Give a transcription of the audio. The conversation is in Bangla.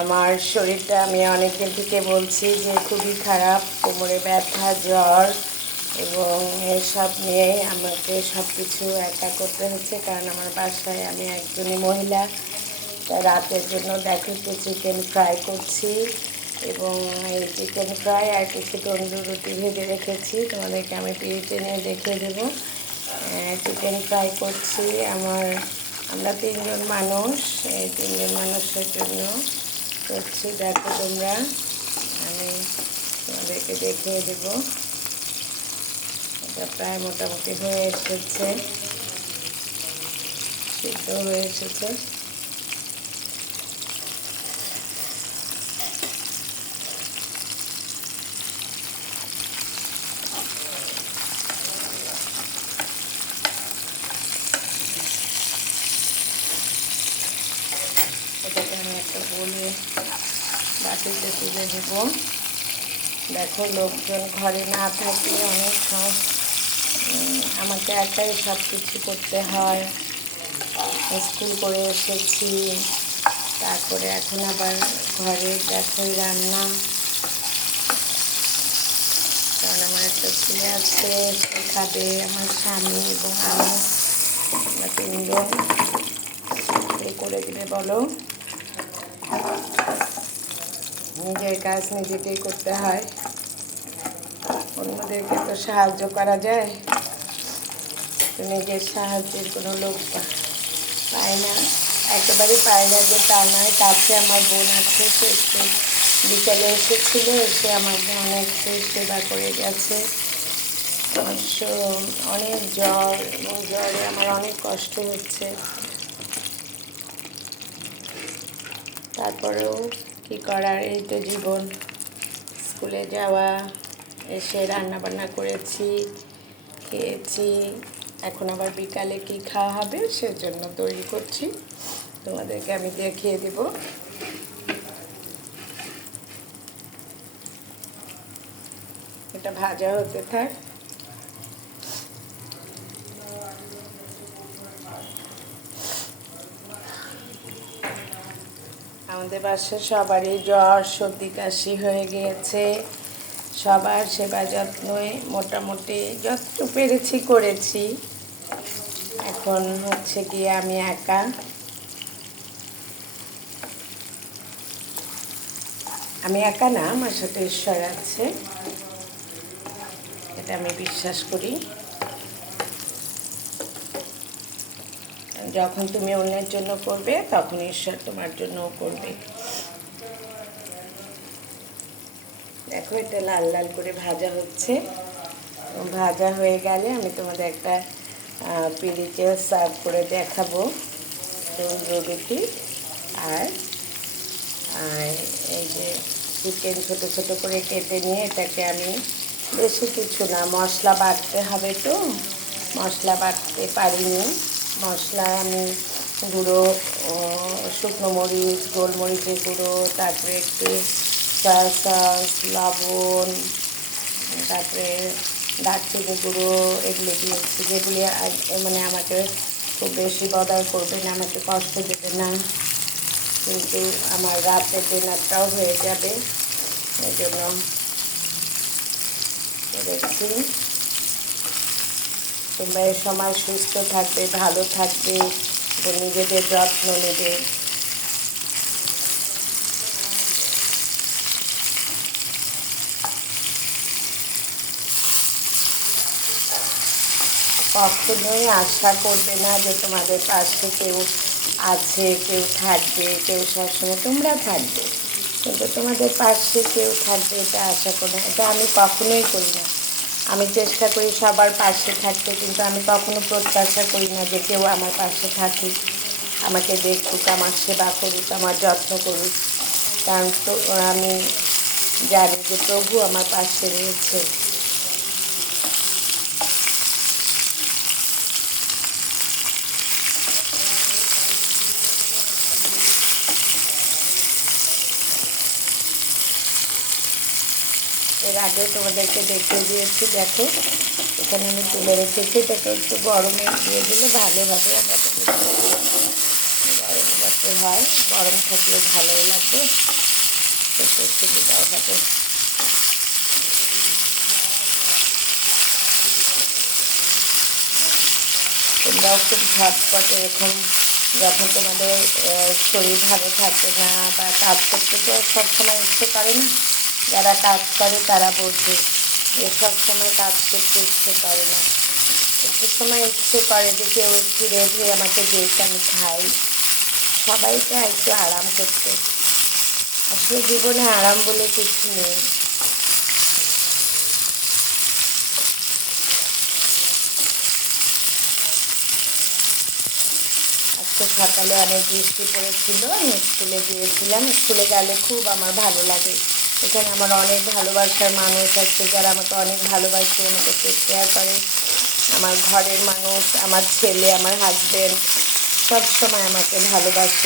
আমার শরীরটা আমি অনেক দিন থেকে বলছি যে খুবই খারাপ, কোমরে ব্যথা, জ্বর এবং এসব নিয়েই আমাকে সব কিছু একা করতে হচ্ছে, কারণ আমার বাসায় আমি একজনই মহিলা। তা রাতের জন্য দেখো একটু চিকেন ফ্রাই করছি এবং এই চিকেন ফ্রাই আর কিছু তন্দুর রুটি ভেজে রেখেছি, তোমাদেরকে আমি পিরিচে নিয়ে দেখিয়ে দেবো। চিকেন ফ্রাই করছি। আমরা তিনজন মানুষ, এই তিনজন মানুষের জন্য করছি। দেখো তোমরা, আমি তোমাদেরকে দেখিয়ে দেব। এটা প্রায় মোটামুটি হয়ে এসেছে, সিদ্ধ হয়ে এসেছে। এটাকে আমি একটা বলে বাটিতে তুলে দেব। দেখো, লোকজন ঘরে না থাকলে অনেক আমাকে একাই সব কিছু করতে হয়। স্কুল করে এসেছি, তারপরে এখন আবার ঘরে দেখো রান্না, কারণ আমার একটা ছেলে আছে, সে খাবে, আমার স্বামী এবং আমি, আমরা তিনজন। কে করে দিবে বলো? নিজের কাজ নিজেকেই করতে হয়, অন্যদেরকে তো সাহায্য করা যায়, তো নিজের সাহায্যের কোনো লোক পায় না, একেবারেই পায় না যে তা নয়। কাছে আমার বোন আছে, সে একটু বিকেলে এসেছিল, এসে আমাকে অনেক সেবা করে গেছে। অবশ্য অনেক জ্বর এবং জ্বরে আমার অনেক কষ্ট হচ্ছে, তারপরেও কী করার, এই তো জীবন। স্কুলে যাওয়া, এসে রান্নাবান্না করেছি, খেয়েছি, এখন আবার বিকালে কি খাওয়া হবে সেজন্য তৈরি করছি, তোমাদেরকে আমি দেখিয়ে দেব। এটা ভাজা হতে থাক। আমাদের বাসায় সবারই জ্বর, সর্দি, কাশি হয়ে গিয়েছে। সবার সেবা যত্নই মোটামুটি যতটুকু পেরেছি করেছি। এখন হচ্ছে গিয়ে আমি একা। আমি একা না, আমার সাথে ঈশ্বর আছে, এটা আমি বিশ্বাস করি। যখন তুমি অন্যের জন্য করবে, তখন ঈশ্বর তোমার জন্যও করবে। দেখো, এটা লাল লাল করে ভাজা হচ্ছে। ভাজা হয়ে গেলে আমি তোমাদের একটা পিরিচে সার্ভ করে দেখাবো, রুটি। আর এই যে চিকেন ছোটো ছোটো করে কেটে নিয়ে এটাকে আমি বেশি কিছু না, মশলা বাটতে হবে, তো মশলা বাটতে পারিনি। মশলা আমি গুঁড়ো, শুকনো মরিচ, গোলমরিচের গুঁড়ো, তারপরে একটু সয়া সস, লবণ, তারপরে দারচিনি গুঁড়ো, এগুলো দিয়েছি, যেগুলি মানে আমাকে খুব বেশি বদার করবে না, আমাকে কষ্ট দেবে না, কিন্তু আমার রাতের ডিনারটাও হয়ে যাবে, এই জন্য করেছি। তোমরা এই সময় সুস্থ থাকবে, ভালো থাকবে এবং নিজেদের যত্ন নেবে। কখনোই আশা করবে না যে তোমাদের পাশে কেউ আছে, কেউ থাকবে, কেউ সবসময় তোমরা থাকবে, কিন্তু তোমাদের পাশে কেউ থাকবে এটা আশা করি না, এটা আমি কখনোই করি না। আমি চেষ্টা করি সবার পাশে থাকতে, কিন্তু আমি কখনো প্রত্যাশা করি না যে কেউ আমার পাশে থাকুক, আমাকে দেখুক, আমার সেবা করুক, আমার যত্ন করুক, কারণ তো আমি জানি যে প্রভু আমার পাশে রয়েছে। এর আগেও তোমাদেরকে দেখিয়ে দিয়েছি। দেখো, এখানে আমি তুলে রেখেছি, এটাকে একটু গরমে দিয়ে দিলে ভালোভাবে আমরা গরম থাকতে হয়, গরম থাকলে ভালোই লাগবে, খেতে সুবিধাও হবে। তোমরাও খুব ঝটপট এরকম, যখন তোমাদের শরীর ভালো থাকে না বা কাজ করতে তো সবসময় ইচ্ছে করে না, যারা কাজ করে তারা বোঝে যে সবসময় কাজ করতে ইচ্ছে করে না, একটু সময় ইচ্ছে করে যে কেউ একটু রেঁধে আমাকে দিক, আমি খাই। সবাই চায় একটু আরাম করতে, আসলে জীবনে আরাম বলে কিছু নেই। আজকে সকালে অনেক বৃষ্টি পড়েছিল, আমি স্কুলে গিয়েছিলাম। স্কুলে গেলে খুব আমার ভালো লাগে, এখানে আমার অনেক ভালোবাসার মানুষ আছে যারা আমাকে অনেক ভালোবাসে, আমাকে টেক কেয়ার করে। আমার ঘরের মানুষ, আমার ছেলে, আমার হাজব্যান্ড সব সময় আমাকে ভালোবাসে।